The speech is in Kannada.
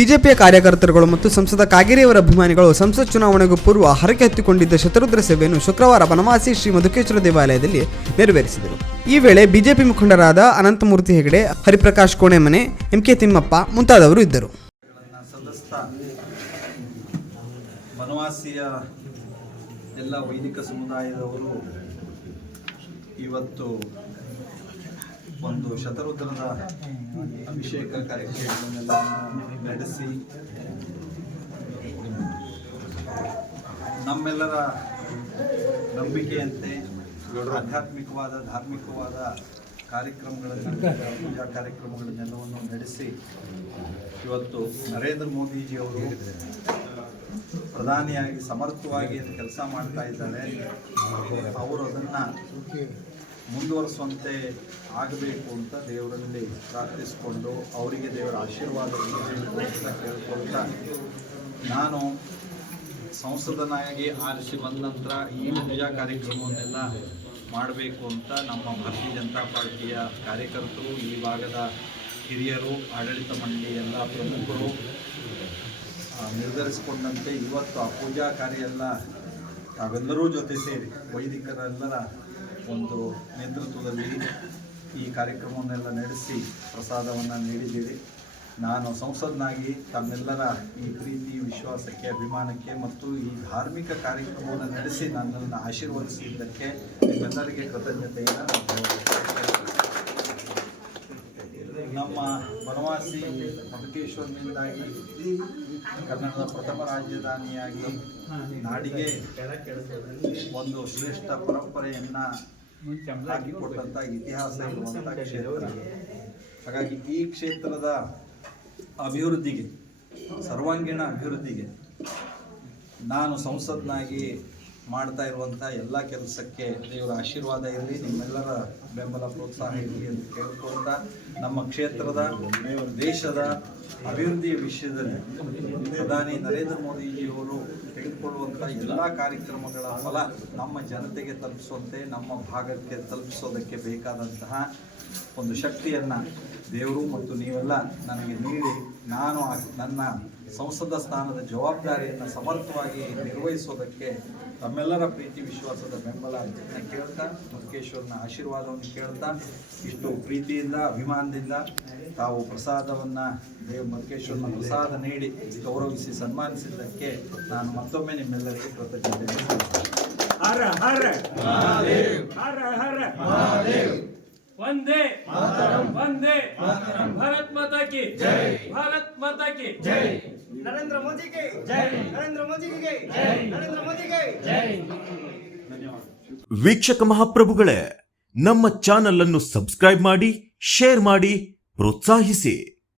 ಬಿಜೆಪಿಯ ಕಾರ್ಯಕರ್ತರುಗಳು ಮತ್ತು ಸಂಸದ ಕಾಗೇರಿಯವರ ಅಭಿಮಾನಿಗಳು ಸಂಸತ್ ಚುನಾವಣೆಗೂ ಪೂರ್ವ ಹರಕೆ ಹತ್ತಿಕೊಂಡಿದ್ದ ಶತರುದ್ರ ಸೇವೆಯನ್ನು ಶುಕ್ರವಾರ ಬನವಾಸಿ ಶ್ರೀ ಮಧುಕೇಶ್ವರ ದೇವಾಲಯದಲ್ಲಿ ನೆರವೇರಿಸಿದರು. ಈ ವೇಳೆ ಬಿಜೆಪಿ ಮುಖಂಡರಾದ ಅನಂತಮೂರ್ತಿ ಹೆಗಡೆ, ಹರಿಪ್ರಕಾಶ್ ಕೋಣೆಮನೆ ಎಂ ಕೆ ತಿಮ್ಮಪ್ಪ ಮುಂತಾದವರು ಇದ್ದರು. ಬನವಾಸಿಯ ಎಲ್ಲ ವೈದಿಕ ಸಮುದಾಯದವರು ಇವತ್ತು ಒಂದು ಶತರುದ್ರದ ಅಭಿಷೇಕ ಕಾರ್ಯಕ್ರಮಗಳನ್ನೆಲ್ಲ ನಡೆಸಿ, ನಮ್ಮೆಲ್ಲರ ನಂಬಿಕೆಯಂತೆ ಆಧ್ಯಾತ್ಮಿಕವಾದ, ಧಾರ್ಮಿಕವಾದ ಕಾರ್ಯಕ್ರಮಗಳನ್ನು, ಪೂಜಾ ಕಾರ್ಯಕ್ರಮಗಳನ್ನೆಲ್ಲವನ್ನು ನಡೆಸಿ, ಇವತ್ತು ನರೇಂದ್ರ ಮೋದಿಜಿಯವರು ಪ್ರಧಾನಿಯಾಗಿ ಸಮರ್ಥವಾಗಿ ಕೆಲಸ ಮಾಡ್ತಾ ಇದ್ದಾರೆ. ಅವರು ಅದನ್ನು ಮುಂದುವರಿಸುವಂತೆ ಆಗಬೇಕು ಅಂತ ದೇವರಲ್ಲಿ ಪ್ರಾರ್ಥಿಸಿಕೊಂಡು ಅವರಿಗೆ ದೇವರ ಆಶೀರ್ವಾದ ಅಂತ ಕೇಳ್ಕೊಳ್ತಾ ನಾನು ಸಂಸದನಾಗಿ ಆರಿಸಿ ಬಂದ ನಂತರ ಈ ಪೂಜಾ ಕಾರ್ಯಕ್ರಮವನ್ನೆಲ್ಲ ಮಾಡಬೇಕು ಅಂತ ನಮ್ಮ ಭಾರತೀಯ ಜನತಾ ಪಾರ್ಟಿಯ ಕಾರ್ಯಕರ್ತರು, ಈ ಭಾಗದ ಹಿರಿಯರು, ಆಡಳಿತ ಮಂಡಳಿ ಎಲ್ಲ ಪ್ರಮುಖರು ನಿರ್ಧರಿಸಿಕೊಂಡಂತೆ ಇವತ್ತು ಆ ಪೂಜಾ ಕಾರ್ಯ ಎಲ್ಲ ತಾವೆಲ್ಲರೂ ಜೊತೆ ಸೇರಿ ವೈದಿಕರೆಲ್ಲರ ಒಂದು ನೇತೃತ್ವದಲ್ಲಿ ಈ ಕಾರ್ಯಕ್ರಮವನ್ನೆಲ್ಲ ನಡೆಸಿ ಪ್ರಸಾದವನ್ನು ನೀಡಿದ್ದೀರಿ. ನಾನು ಸಂಸದನಾಗಿ ತಮ್ಮೆಲ್ಲರ ಈ ಪ್ರೀತಿ, ವಿಶ್ವಾಸಕ್ಕೆ, ಅಭಿಮಾನಕ್ಕೆ ಮತ್ತು ಈ ಧಾರ್ಮಿಕ ಕಾರ್ಯಕ್ರಮವನ್ನು ನಡೆಸಿ ನನ್ನನ್ನು ಆಶೀರ್ವದಿಸಿದ್ದಕ್ಕೆ ನಿಮ್ಮೆಲ್ಲರಿಗೆ ಕೃತಜ್ಞತೆಯನ್ನು ನಮ್ಮ ಬನವಾಸಿ ಮಧುಕೇಶ್ವರನಿಂದಾಗಿ ಕನ್ನಡದ ಪ್ರಥಮ ರಾಜಧಾನಿಯಾಗಿ ನಾಡಿಗೆ ಒಂದು ಶ್ರೇಷ್ಠ ಪರಂಪರೆಯನ್ನ ಹಾಕಿಕೊಟ್ಟಂತ ಇತಿಹಾಸ ಕ್ಷೇತ್ರ. ಹಾಗಾಗಿ ಈ ಕ್ಷೇತ್ರದ ಅಭಿವೃದ್ಧಿಗೆ ಸರ್ವಾಂಗೀಣ ಅಭಿವೃದ್ಧಿಗೆ ನಾನು ಸಂಸದನಾಗಿ ಮಾಡ್ತಾ ಇರುವಂಥ ಎಲ್ಲ ಕೆಲಸಕ್ಕೆ ದೇವರ ಆಶೀರ್ವಾದ ಇರಲಿ ನಿಮ್ಮೆಲ್ಲರ ಬೆಂಬಲ ಪ್ರೋತ್ಸಾಹ ಇರಲಿ ಅಂತ ಕೇಳ್ಕೊಳ್ತಾ ನಮ್ಮ ಕ್ಷೇತ್ರದ ದೇಶದ ಅಭಿವೃದ್ಧಿಯ ವಿಷಯದಲ್ಲಿ ಪ್ರಧಾನಿ ನರೇಂದ್ರ ಮೋದಿಜಿಯವರು ತೆಗೆದುಕೊಳ್ಳುವಂತಹ ಎಲ್ಲ ಕಾರ್ಯಕ್ರಮಗಳ ಫಲ ನಮ್ಮ ಜನತೆಗೆ ತಲುಪಿಸುವಂತೆ, ನಮ್ಮ ಭಾಗಕ್ಕೆ ತಲುಪಿಸೋದಕ್ಕೆ ಬೇಕಾದಂತಹ ಒಂದು ಶಕ್ತಿಯನ್ನು ದೇವರು ಮತ್ತು ನೀವೆಲ್ಲ ನನಗೆ ನೀಡಿ ನಾನು ಆ- ನನ್ನ ಸಂಸದ ಸ್ಥಾನದ ಜವಾಬ್ದಾರಿಯನ್ನು ಸಮರ್ಥವಾಗಿ ನಿರ್ವಹಿಸೋದಕ್ಕೆ ತಮ್ಮೆಲ್ಲರ ಪ್ರೀತಿ ವಿಶ್ವಾಸದ ಬೆಂಬಲ ಕೇಳ್ತಾ ಮುರುಕೇಶ್ವರನ ಆಶೀರ್ವಾದವನ್ನು ಕೇಳ್ತಾ ಇಷ್ಟು ಪ್ರೀತಿಯಿಂದ ಅಭಿಮಾನದಿಂದ ತಾವು ಪ್ರಸಾದವನ್ನು ದೇವ ಮುರುಕೇಶ್ವರನ ಪ್ರಸಾದ ನೀಡಿ ಗೌರವಿಸಿ ಸನ್ಮಾನಿಸಿದ್ದಕ್ಕೆ ನಾನು ಮತ್ತೊಮ್ಮೆ ನಿಮ್ಮೆಲ್ಲರಿಗೆ ಕೃತಜ್ಞತೆ ವಂದೇ ಮಾತರಂ. ವಂದೇ ಮಾತರಂ. ಭಾರತ್ ಮಾತಾ ಕಿ ಜೈ. ಭಾರತ್ ಮಾತಾ ಕಿ ಜೈ. ನರೇಂದ್ರ ಮೋದಿ ಕೆ ಜೈ. ನರೇಂದ್ರ ಮೋದಿ ಕೆ ಜೈ. ನರೇಂದ್ರ ಮೋದಿ ಕೆ ಜೈ. ವೀಕ್ಷಕ ಮಹಾಪ್ರಭುಗಳೇ ನಮ್ಮ ಚಾನಲ್ ಅನ್ನು ಸಬ್ಸ್ಕ್ರೈಬ್ ಮಾಡಿ ಶೇರ್ ಮಾಡಿ ಪ್ರೋತ್ಸಾಹಿಸಿ.